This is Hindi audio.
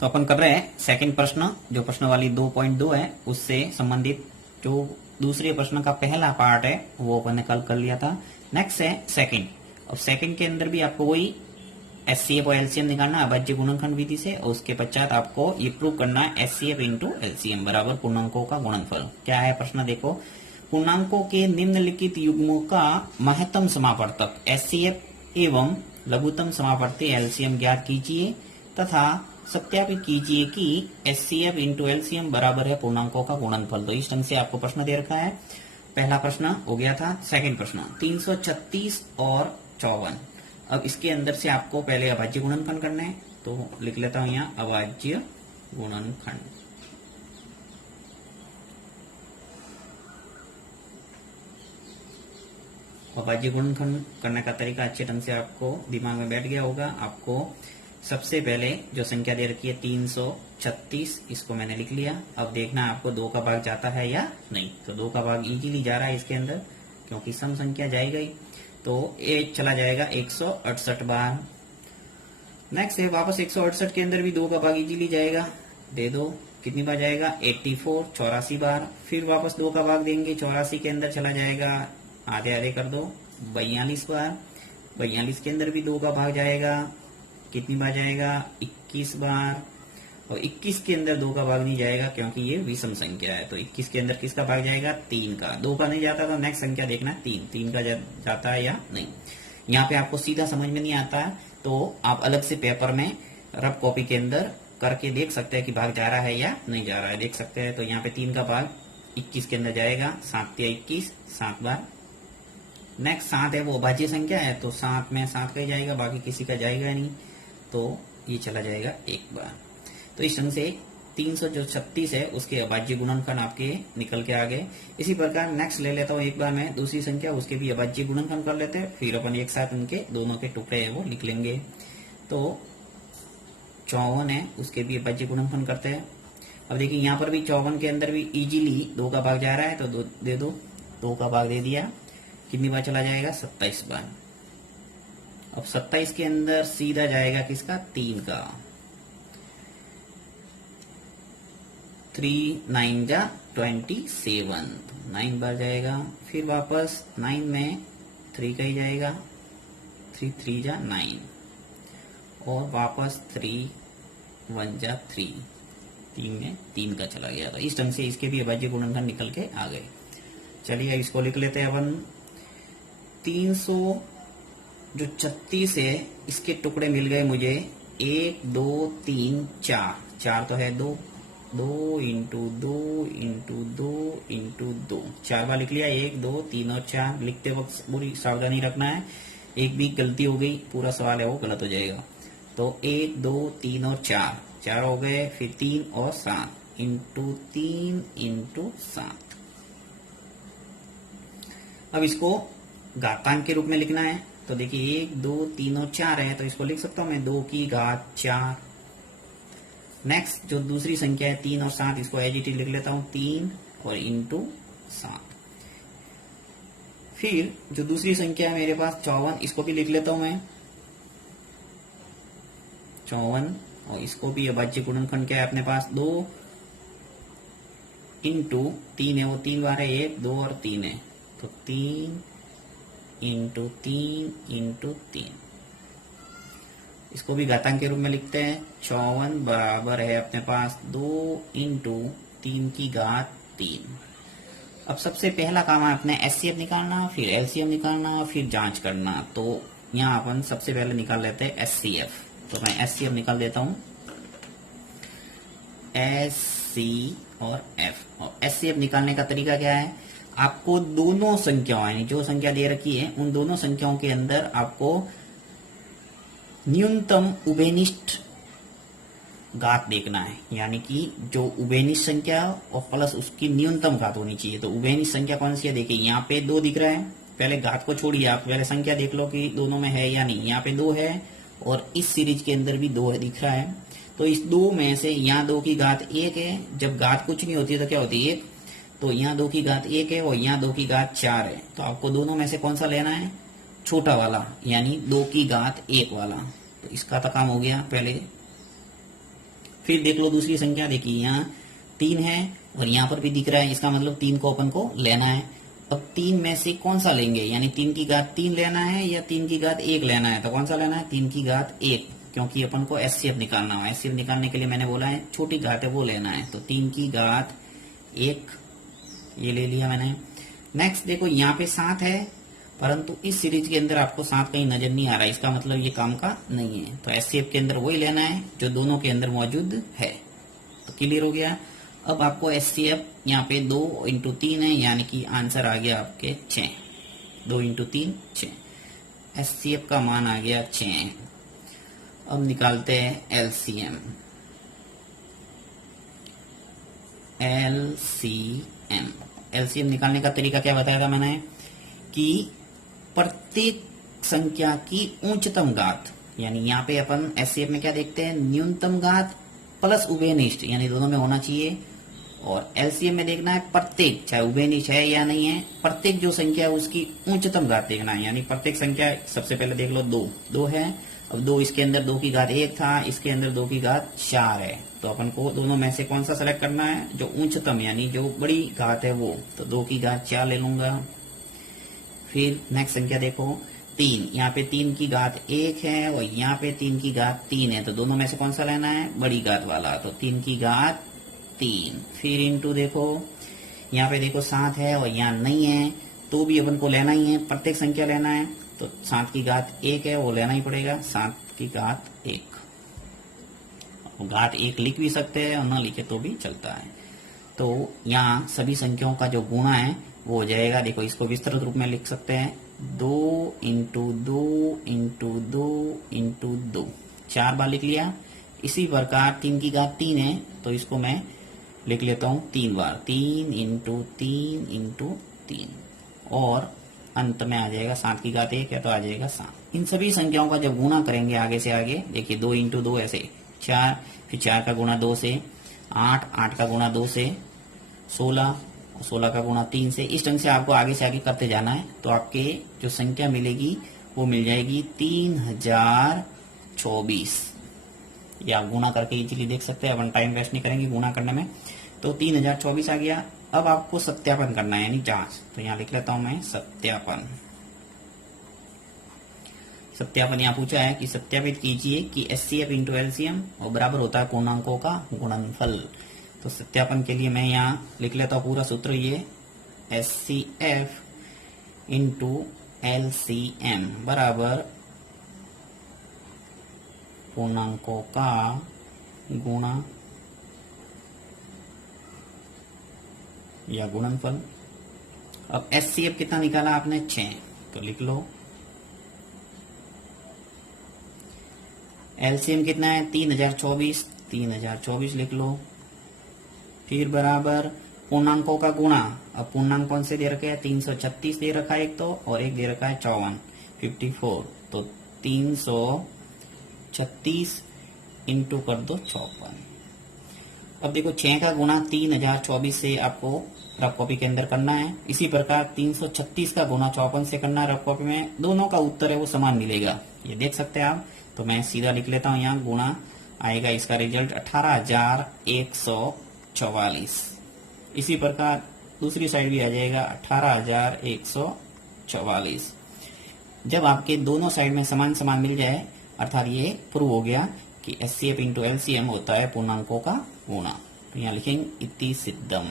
तो अपन कर रहे हैं सेकंड प्रश्न, जो प्रश्न वाली 2.2 है उससे संबंधित जो दूसरे प्रश्न का पहला पार्ट है वो अपन ने कल कर लिया था। नेक्स्ट है सेकंड। अब सेकंड के अंदर भी आपको वही एचसीएफ और एलसीएम निकालना है अभाज्य गुणनखंड विधि से, और उसके पश्चात आपको ये प्रूव करना है एचसीएफ इंटू एलसीएम बराबर पूर्णांकों का गुणनफल। क्या है प्रश्न देखो, पूर्णांकों के निम्नलिखित युग्मों का महत्तम समापवर्तक एचसीएफ एवं लघुत्तम समापवर्ती एलसीएम ज्ञात कीजिए तथा सत्यापित कीजिए कि एचसीएफ इंटू एलसीएम बराबर है पूर्णांकों का गुणनफल। तो इस ढंग से आपको प्रश्न दे रखा है। पहला प्रश्न हो गया था। सेकंड प्रश्न 336 और 54। अब इसके अंदर से आपको पहले अभाज्य गुणनखंड करना है, तो लिख लेता हूं यहां अभाज्य गुणनखंड। अभाज्य गुणनखंड करने का तरीका अच्छे ढंग से आपको दिमाग में बैठ गया होगा। आपको सबसे पहले जो संख्या दे रखी है 336, इसको मैंने लिख लिया। अब देखना आपको 2 का भाग जाता है या नहीं। तो 2 का भाग इजीली जा रहा है इसके अंदर, क्योंकि सम संख्या जाएगा ही। तो ये चला जाएगा 168 बार। नेक्स्ट है वापस 168 के अंदर भी 2 का भाग इजीली जाएगा। दे दो, कितनी बार जाएगा 84, 84 बार। फिर वापस 2 का भाग देंगे, 84 के अंदर चला जाएगा, आधे आधे कर दो, 42 बार। 42 के अंदर भी 2 का भाग जाएगा, कितनी बार जाएगा 21 बार। और 21 के अंदर 2 का भाग नहीं जाएगा क्योंकि ये विषम संख्या है। तो 21 के अंदर किसका भाग जाएगा 3 का। 2 का नहीं जाता तो नेक्स्ट संख्या देखना 3 का जाता है या नहीं। यहाँ पे आपको सीधा समझ में नहीं आता है तो आप अलग से पेपर में रफ कॉपी के अंदर करके देख सकते हैं कि भाग जा रहा है या नहीं जा रहा है, देख सकते हैं। तो यहाँ पे 3 का भाग 21 के अंदर जाएगा, 7 या 21, 7 बार। नेक्स्ट 7 है वो अभाज्य संख्या है, तो 7 में 7 का ही जाएगा, बाकी किसी का जाएगा नहीं, तो ये चला जाएगा 1 बार। तो इस ढंग से 336 है उसके अभाज्य गुणनखंड आपके निकल के आ गए। इसी प्रकार नेक्स्ट ले लेता हूँ एक बार मैं दूसरी संख्या, उसके भी अभाज्य गुणनखंड कर लेते हैं, फिर अपन एक साथ उनके दोनों के टुकड़े है वो लिख लेंगे। तो 54 है उसके भी अभाज्य गुणनखंड करते हैं। अब देखिए यहाँ पर भी 54 के अंदर भी इजीली 2 का भाग जा रहा है, तो दे दो, 2 का भाग दे दिया, कितनी बार चला जाएगा 27 बार। अब 27 के अंदर सीधा जाएगा किसका 3 का, 3 9 जा 27, 9 बार जाएगा। फिर वापस 9 में 3 का ही जाएगा, 3 3 जा 9, और वापस 3 1 जा 3, 3 में 3 का चला गया था। इस ढंग से इसके भी अभाज्य गुणनखंड निकल के आ गए। चलिए इसको लिख लेते हैं अपन। 336 है इसके टुकड़े मिल गए मुझे 1 2 3 4, 4 तो है 2 इंटू 2 इंटू 2 इंटू 2, 4 बार लिख लिया। 1 2 3 और 4 लिखते वक्त पूरी सावधानी रखना है, एक भी गलती हो गई पूरा सवाल है वो गलत हो जाएगा। तो 1 2 3 और 4 हो गए, फिर 3 और 7 इंटू 3 इंटू 7। अब इसको घातांक के रूप में लिखना है। तो देखिए 1 2 3 और 4 है, तो इसको लिख सकता हूं मैं 2 की घात 4। नेक्स्ट जो दूसरी संख्या है 3 और 7, इसको एज इट इज लिख लेता हूं 3 और इंटू 7। फिर जो दूसरी संख्या है मेरे पास 54, इसको भी लिख लेता हूं मैं 54, और इसको भी अभाज्य गुणनखंड क्या है अपने पास 2 इंटू 3 है, वो 3 बार है, 1 2 और 3 है, तो 3 इंटू 3 इंटू 3। इसको भी घातांक के रूप में लिखते हैं। 54 बराबर है अपने पास 2 इंटू 3 की घात 3। अब सबसे पहला काम है अपने एचसीएफ निकालना, फिर एलसीएम निकालना, फिर जांच करना। तो यहाँ अपन सबसे पहले निकाल लेते हैं एचसीएफ। तो मैं एचसीएफ निकाल देता हूँ, एच सी और एफ। और एचसीएफ निकालने का तरीका क्या है, आपको दोनों संख्याओं यानी जो संख्या दे रखी है उन दोनों संख्याओं के अंदर आपको न्यूनतम उभयनिष्ठ घात देखना है, यानी कि जो उभयनिष्ठ संख्या और प्लस उसकी न्यूनतम घात होनी चाहिए। तो उभयनिष्ठ संख्या कौन सी है, देखिए यहाँ पे 2 दिख रहा है, पहले घात को छोड़िए, आप पहले संख्या देख लो कि दोनों में है या नहीं। यहाँ पे 2 है और इस सीरीज के अंदर भी 2 है दिख रहा है। तो इस 2 में से यहाँ 2 की घात 1 है, जब घात कुछ नहीं होती तो क्या होती है 1, तो यहाँ 2 की घात 1 है और यहाँ 2 की घात 4 है। तो आपको दोनों में से कौन सा लेना है, छोटा वाला, यानी 2 की घात 1 वाला। तो इसका तो काम हो गया। पहले फिर देख लो दूसरी संख्या, देखिए यहाँ 3 है और यहाँ पर भी दिख रहा है, इसका मतलब 3 को अपन को लेना है। अब 3 में से कौन सा लेंगे, यानी 3 की घात 3 लेना है या 3 की घात 1 लेना है, तो कौन सा लेना है, 3 की घात 1, क्योंकि अपन को एचसीएफ निकालना है। एचसीएफ निकालने के लिए मैंने बोला है छोटी घात है वो लेना है, तो 3 की घात 1 ये ले लिया मैंने। नेक्स्ट देखो यहाँ पे 7 है, परंतु इस सीरीज के अंदर आपको 7 कहीं नजर नहीं आ रहा है, इसका मतलब ये काम का नहीं है, तो एचसीएफ के अंदर वही लेना है जो दोनों के अंदर मौजूद है। तो क्लियर हो गया। अब आपको एचसीएफ यहाँ पे 2 इंटू 3 है, यानी कि आंसर आ गया आपके 6, 2 इंटू 3 6, एचसीएफ का मान आ गया 6। अब निकालते हैं एलसीएम। एलसीएम निकालने का तरीका क्या बताया था मैंने, कि प्रत्येक संख्या की उच्चतम घात, यानी यहाँ पे अपन एचसीएफ में क्या देखते हैं, न्यूनतम घात प्लस उभयनिष्ठ, यानी दोनों में होना चाहिए। और एलसीएम में देखना है प्रत्येक, चाहे उभयनिष्ठ है या नहीं है, प्रत्येक जो संख्या है उसकी उच्चतम घात देखना है, यानी प्रत्येक संख्या सबसे पहले देख लो 2 है। अब 2 इसके अंदर 2 की घात 1 था, इसके अंदर 2 की घात 4 है, तो अपन को दोनों में से कौन सा सेलेक्ट करना है, जो उच्चतम यानी जो बड़ी घात है वो, तो 2 की घात 4 ले लूंगा। फिर नेक्स्ट संख्या देखो 3, यहाँ पे 3 की घात 1 है और यहाँ पे 3 की घात 3 है, तो दोनों में से कौन सा लेना है, बड़ी घात वाला, तो 3 की घात 3। फिर इंटू देखो यहाँ पे देखो 7 है और यहाँ नहीं है, तो भी अपन को लेना ही है, प्रत्येक संख्या लेना है, तो 7 की घात 1 है वो लेना ही पड़ेगा, 7 की घात 1। घात 1 लिख भी सकते हैं और ना लिखे तो भी चलता है। तो यहाँ सभी संख्याओं का जो गुणा है वो हो जाएगा, देखो इसको विस्तृत रूप में लिख सकते हैं, 2 इंटू 2 इंटू 2 इंटू 2, 4 बार लिख लिया। इसी प्रकार 3 की घात 3 है, तो इसको मैं लिख लेता हूँ 3 बार, 3 इंटू 3 इंटू 3, और अंत में आ जाएगा 7 की घात 1 है तो आ जाएगा 7। इन सभी संख्याओं का जब गुणा करेंगे आगे से आगे, देखिए 2 इंटू 2 ऐसे 4, फिर 4 का गुणा 2 से 8, 8 का गुणा 2 से 16, 16 का गुणा 3 से, इस ढंग से आपको आगे से आगे करते जाना है, तो आपके जो संख्या मिलेगी वो मिल जाएगी 3024, या गुणा करके इजीली देख सकते हैं, अपन टाइम वेस्ट नहीं करेंगे गुणा करने में, तो 3024 आ गया। अब आपको सत्यापन करना है, यानी जांच, तो यहाँ लिख लेता हूं मैं सत्यापन। सत्यापन यहाँ पूछा है कि सत्यापित कीजिए कि एचसीएफ इंटू एलसीएम और बराबर होता है पूर्णांकों का गुणनफल। तो सत्यापन के लिए मैं यहाँ लिख लेता हूँ पूरा सूत्र, ये एचसीएफ इंटू एलसीएम बराबर पूर्णांकों का गुणा या गुणनफल। अब एचसीएफ कितना निकाला आपने, 6, तो लिख लो। एलसीएम कितना है, 3024, 3024 लिख लो। फिर बराबर पूर्णांकों का गुणा, अब पूर्णांक कौन से दे रखे हैं, 336 दे रखा है एक तो, और एक दे रखा है 54, 54, तो 336 इंटू कर दो 54। अब देखो 6 का गुणा 3024 से आपको रफ कॉपी के अंदर करना है, इसी प्रकार 336 का गुणा 54 से करना है रफ कॉपी में, दोनों का उत्तर है वो समान मिलेगा, ये देख सकते हैं आप। तो मैं सीधा लिख लेता हूँ, यहाँ गुणा आएगा इसका रिजल्ट 18144। इसी प्रकार दूसरी साइड भी आ जाएगा 18144। जब आपके दोनों साइड में समान समान मिल जाए, अर्थात ये प्रूव हो गया कि एचसीएफ इंटू एलसीएम होता है पूर्णांकों का गुणा। तो यहाँ लिखेंगे इति सिद्धम।